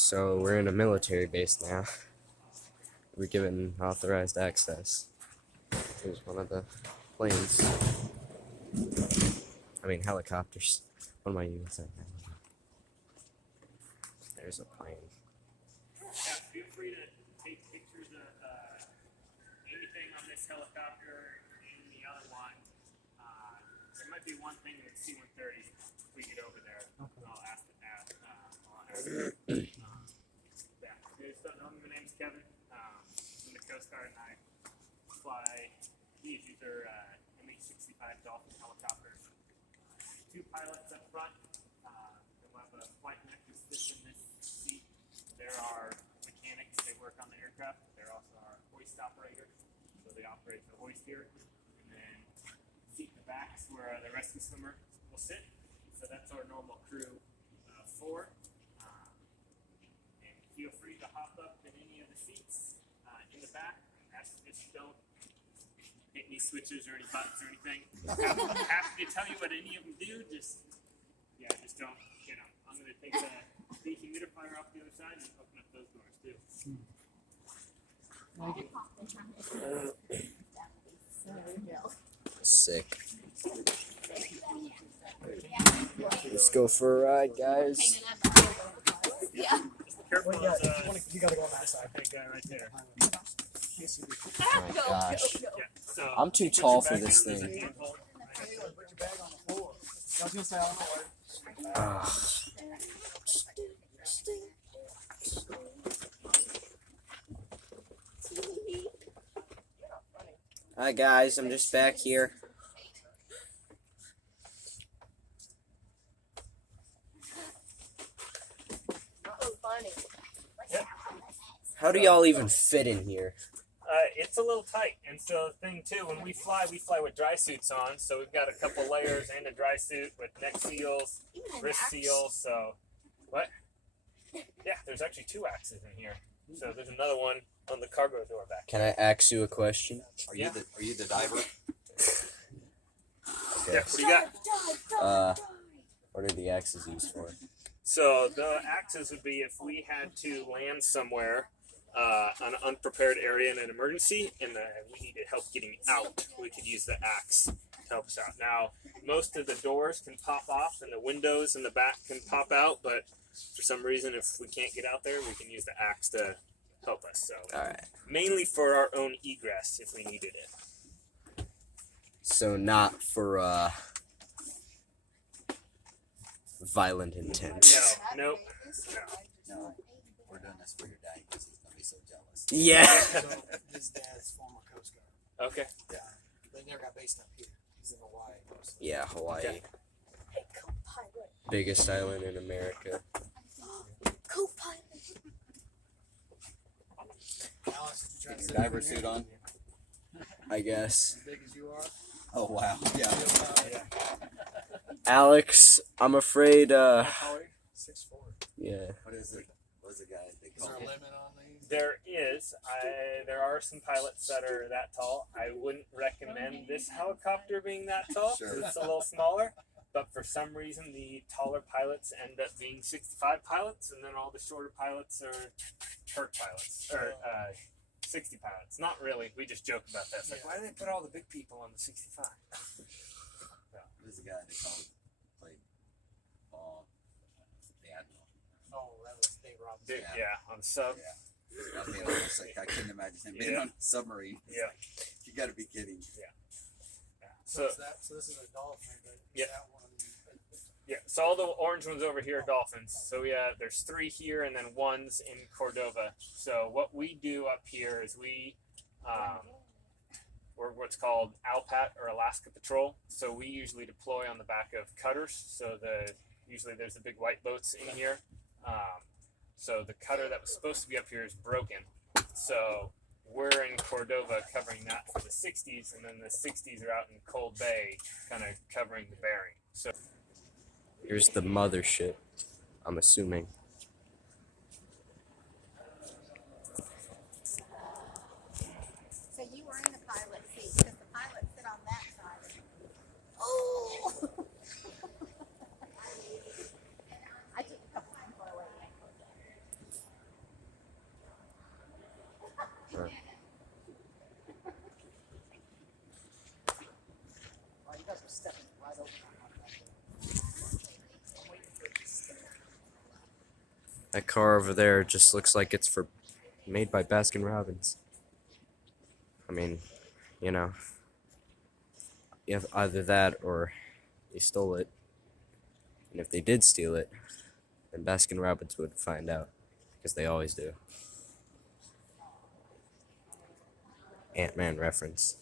So we're in a military base now. We're given authorized access. Here's one of the planes. I mean helicopters. What am I even saying? There's a plane. Yeah, feel free to take pictures of anything on this helicopter and the other one. There might be one thing with C-130 if we get over there. Okay. I'll ask it now. Yeah, if you don't know me, my name's Kevin. I'm in the Coast Guard and I fly. These are MH-65 Dolphin helicopters. Two pilots up front. We'll have a flight mech who sits in this seat. There are mechanics, they work on the aircraft. There also are hoist operators, so they operate the hoist here. And then seat in the back is where the rescue swimmer will sit. So that's our normal crew of 4. And feel free to hop up in any of the seats in the back. If you don't hit any switches or any buttons or anything. Happy to tell you what any of them do. Just don't, I'm going to take the dehumidifier off the other side and open up those doors too. Sick. Let's go for a ride, guys. Yeah. Careful, you gotta go on that side. that guy right there. Oh my gosh. Yeah, so I'm too tall for this thing. Put your bag on the floor. I was gonna say on the floor. Hi guys, I'm just back here. How do y'all even fit in here? It's a little tight, and so the thing too, when we fly with dry suits on, so we've got a couple layers and a dry suit with neck seals, wrist seals. So, what? Yeah, there's actually 2 axes in here. So there's another one on the cargo door back. Can I ask you a question? Are you the diver? Okay. Yeah, what do you got? What are the axes used for? So the axes would be if we had to land somewhere on an unprepared area in an emergency, and we needed help getting out, we could use the axe to help us out. Now, most of the doors can pop off, and the windows in the back can pop out, but for some reason, if we can't get out there, we can use the axe to help us. So, Alright. mainly for our own egress if we needed it. So not for, violent intent. No, nope. No. We're doing this for your dad because he's gonna be so jealous. Yeah. So his dad's former Coast Guard. Okay. Yeah. They never got based up here. He's in Hawaii mostly. Yeah, Hawaii. Okay. Biggest island in America. Alex, did you try to Your sit diver in here? suit on? I guess. As big as you are. Oh wow. Yeah. Alex, I'm afraid, How tall are you? 6'4". yeah. What is it? What's the guy they Is call there a it? limit on these? There is. There are some pilots that are that tall. I wouldn't recommend this helicopter being that tall. Sure. It's a little smaller. But for some reason, the taller pilots end up being 65 pilots, and then all the shorter pilots are Turk pilots, or 60 pilots. Not really. We just joke about that. It's like, why do they put all the big people on the 65? Who's the guy they played ball? The Admiral. Oh, that was Dave Robinson. Dude, Yeah. yeah, on the sub. Yeah. I mean, it's like I couldn't imagine him being on a submarine. It's Yeah. like, you got to be kidding. Yeah. So, So, so this is a dolphin, but Yeah. that one. yeah, so all the orange ones over here are dolphins. So there's 3 here and then 1's in Cordova. So what we do up here is we're what's called ALPAT or Alaska Patrol. So we usually deploy on the back of cutters. So usually there's the big white boats in here. So the cutter that was supposed to be up here is broken. So we're in Cordova covering that for the 60s, and then the 60s are out in Cold Bay kind of covering the bearing. So Here's the mothership, I'm assuming. So you were in the pilot seat because the pilots sit on that side. Oh! I took a couple times away. That car over there just looks like it's made by Baskin Robbins. I mean, you know, you have either that or they stole it. And if they did steal it, then Baskin Robbins would find out, because they always do. Ant-Man reference.